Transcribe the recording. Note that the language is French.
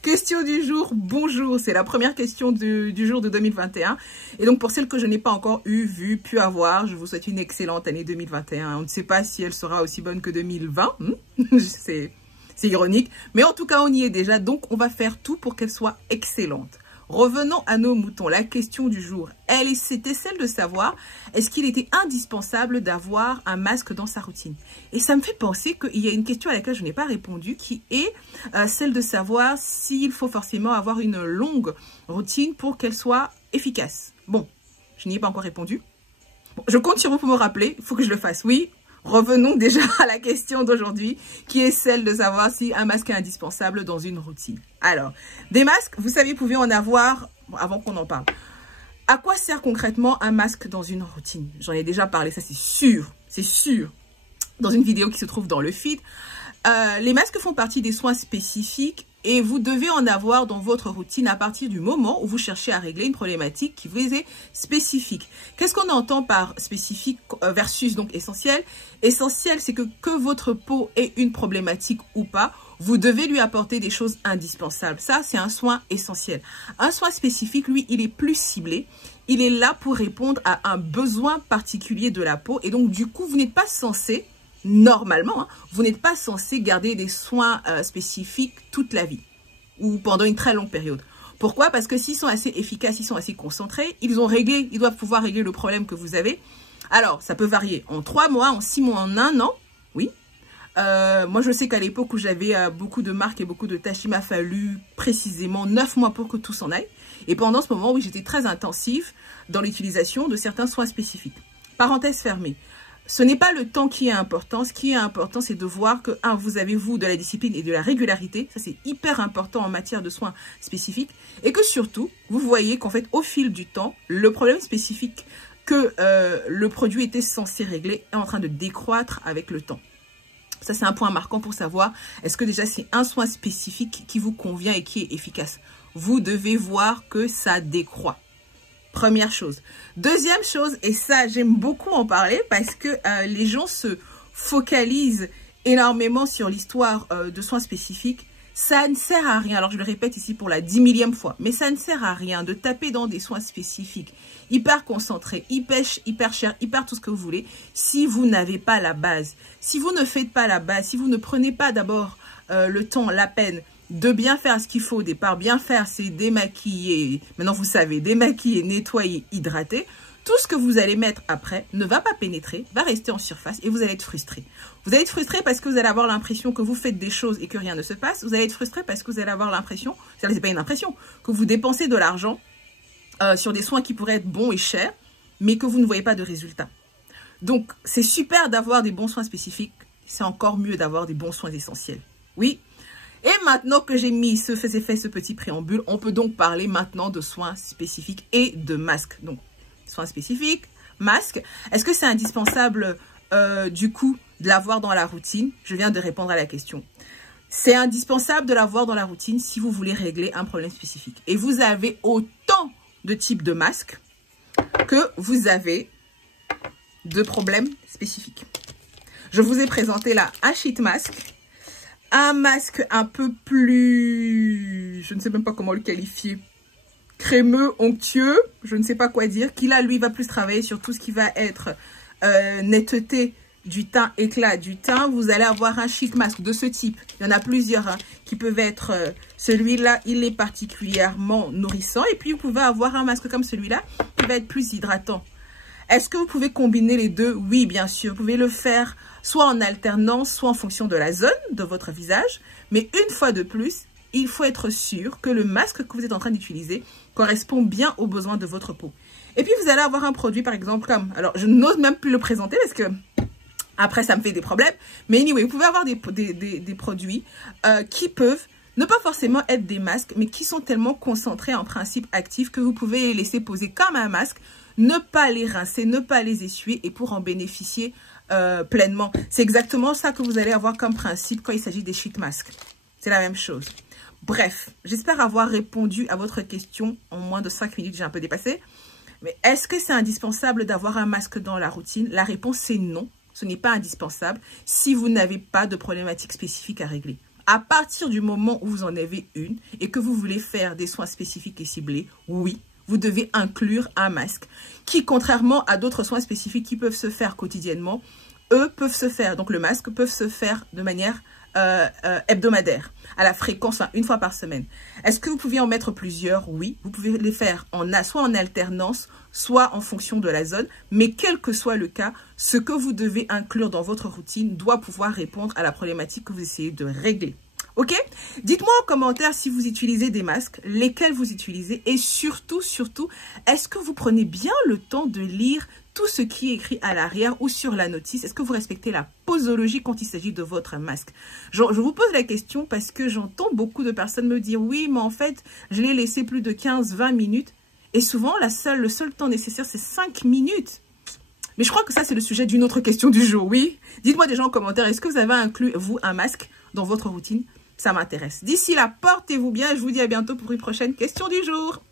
Question du jour, bonjour. C'est la première question du jour de 2021. Et donc, pour celles que je n'ai pas encore pu avoir, je vous souhaite une excellente année 2021. On ne sait pas si elle sera aussi bonne que 2020. C'est ironique. Mais en tout cas, on y est déjà. Donc, on va faire tout pour qu'elle soit excellente. Revenons à nos moutons. La question du jour, c'était celle de savoir, est-ce qu'il était indispensable d'avoir un masque dans sa routine? Et ça me fait penser qu'il y a une question à laquelle je n'ai pas répondu, qui est celle de savoir s'il faut forcément avoir une longue routine pour qu'elle soit efficace. Bon, je n'y ai pas encore répondu. Bon, je compte sur vous pour me rappeler, il faut que je le fasse, oui. Revenons déjà à la question d'aujourd'hui, qui est celle de savoir si un masque est indispensable dans une routine. Alors, des masques, vous savez, vous pouvez en avoir, avant qu'on en parle. À quoi sert concrètement un masque dans une routine? J'en ai déjà parlé, ça c'est sûr, dans une vidéo qui se trouve dans le feed. Les masques font partie des soins spécifiques et vous devez en avoir dans votre routine à partir du moment où vous cherchez à régler une problématique qui vous est spécifique. Qu'est-ce qu'on entend par spécifique versus donc essentiel? Essentiel, c'est que votre peau ait une problématique ou pas, vous devez lui apporter des choses indispensables. Ça, c'est un soin essentiel. Un soin spécifique, lui, il est plus ciblé. Il est là pour répondre à un besoin particulier de la peau. Et donc, du coup, vous n'êtes pas censé, normalement, vous n'êtes pas censé garder des soins spécifiques toute la vie ou pendant une très longue période. Pourquoi? Parce que s'ils sont assez efficaces, ils sont assez concentrés, ils doivent pouvoir régler le problème que vous avez. Alors, ça peut varier en 3 mois, en 6 mois, en 1 an, oui. Moi, je sais qu'à l'époque où j'avais beaucoup de marques et beaucoup de tâches, il m'a fallu précisément 9 mois pour que tout s'en aille. Et pendant ce moment, oui, j'étais très intensive dans l'utilisation de certains soins spécifiques. Parenthèse fermée. Ce n'est pas le temps qui est important. Ce qui est important, c'est de voir que, vous avez, de la discipline et de la régularité. Ça, c'est hyper important en matière de soins spécifiques. Et que surtout, vous voyez qu'en fait, au fil du temps, le problème spécifique que le produit était censé régler est en train de décroître avec le temps. Ça, c'est un point marquant pour savoir, est-ce que déjà c'est un soin spécifique qui vous convient et qui est efficace. Vous devez voir que ça décroît. Première chose. Deuxième chose, et ça, j'aime beaucoup en parler parce que les gens se focalisent énormément sur l'histoire de soins spécifiques. Ça ne sert à rien, alors je le répète ici pour la 10 000e fois, mais ça ne sert à rien de taper dans des soins spécifiques, hyper concentrés, hyper chers, hyper tout ce que vous voulez, si vous n'avez pas la base. Si vous ne faites pas la base, si vous ne prenez pas d'abord le temps, la peine de bien faire ce qu'il faut au départ, bien faire, c'est démaquiller, maintenant vous savez, démaquiller, nettoyer, hydrater. Tout ce que vous allez mettre après ne va pas pénétrer, va rester en surface et vous allez être frustré. Vous allez être frustré parce que vous allez avoir l'impression que vous faites des choses et que rien ne se passe. Vous allez être frustré parce que vous allez avoir l'impression, c'est pas une impression, que vous dépensez de l'argent sur des soins qui pourraient être bons et chers, mais que vous ne voyez pas de résultats. Donc, c'est super d'avoir des bons soins spécifiques. C'est encore mieux d'avoir des bons soins essentiels. Oui. Et maintenant que j'ai fait ce petit préambule, on peut donc parler maintenant de soins spécifiques et de masques. Donc, soins spécifiques, masques. Est-ce que c'est indispensable du coup de l'avoir dans la routine? Je viens de répondre à la question. C'est indispensable de l'avoir dans la routine si vous voulez régler un problème spécifique. Et vous avez autant de types de masques que vous avez de problèmes spécifiques. Je vous ai présenté là un sheet mask, un masque un peu plus, je ne sais même pas comment le qualifier, crémeux, onctueux, je ne sais pas quoi dire, qui là, lui, va plus travailler sur tout ce qui va être netteté du teint, éclat du teint. Vous allez avoir un sheet mask de ce type. Il y en a plusieurs qui peuvent être, celui-là, il est particulièrement nourrissant. Et puis, vous pouvez avoir un masque comme celui-là qui va être plus hydratant. Est-ce que vous pouvez combiner les deux? Oui, bien sûr. Vous pouvez le faire soit en alternance, soit en fonction de la zone de votre visage. Mais une fois de plus, il faut être sûr que le masque que vous êtes en train d'utiliser correspond bien aux besoins de votre peau. Et puis, vous allez avoir un produit, par exemple, comme... Alors, je n'ose même plus le présenter parce que après, ça me fait des problèmes. Mais anyway, vous pouvez avoir des produits qui peuvent ne pas forcément être des masques, mais qui sont tellement concentrés en principe actif que vous pouvez les laisser poser comme un masque, ne pas les rincer, ne pas les essuyer et pour en bénéficier pleinement. C'est exactement ça que vous allez avoir comme principe quand il s'agit des sheet masks. C'est la même chose. Bref, j'espère avoir répondu à votre question en moins de 5 minutes, j'ai un peu dépassé. Mais est-ce que c'est indispensable d'avoir un masque dans la routine? La réponse c'est non, ce n'est pas indispensable si vous n'avez pas de problématique spécifique à régler. À partir du moment où vous en avez une et que vous voulez faire des soins spécifiques et ciblés, oui, vous devez inclure un masque qui, contrairement à d'autres soins spécifiques qui peuvent se faire quotidiennement, eux peuvent se faire, donc le masque peut se faire de manière hebdomadaire, à la fréquence, une fois par semaine. Est-ce que vous pouvez en mettre plusieurs? Oui, vous pouvez les faire soit en alternance, soit en fonction de la zone, mais quel que soit le cas, ce que vous devez inclure dans votre routine doit pouvoir répondre à la problématique que vous essayez de régler. Ok? Dites-moi en commentaire si vous utilisez des masques, lesquels vous utilisez et surtout, est-ce que vous prenez bien le temps de lire tout ce qui est écrit à l'arrière ou sur la notice? Est-ce que vous respectez la posologie quand il s'agit de votre masque? Je vous pose la question parce que j'entends beaucoup de personnes me dire « Oui, mais en fait, je l'ai laissé plus de 15-20 minutes. » Et souvent, le seul temps nécessaire, c'est 5 minutes. Mais je crois que ça, c'est le sujet d'une autre question du jour, oui? Dites-moi déjà en commentaire, est-ce que vous avez inclus, vous, un masque dans votre routine? Ça m'intéresse. D'ici là, portez-vous bien et je vous dis à bientôt pour une prochaine question du jour.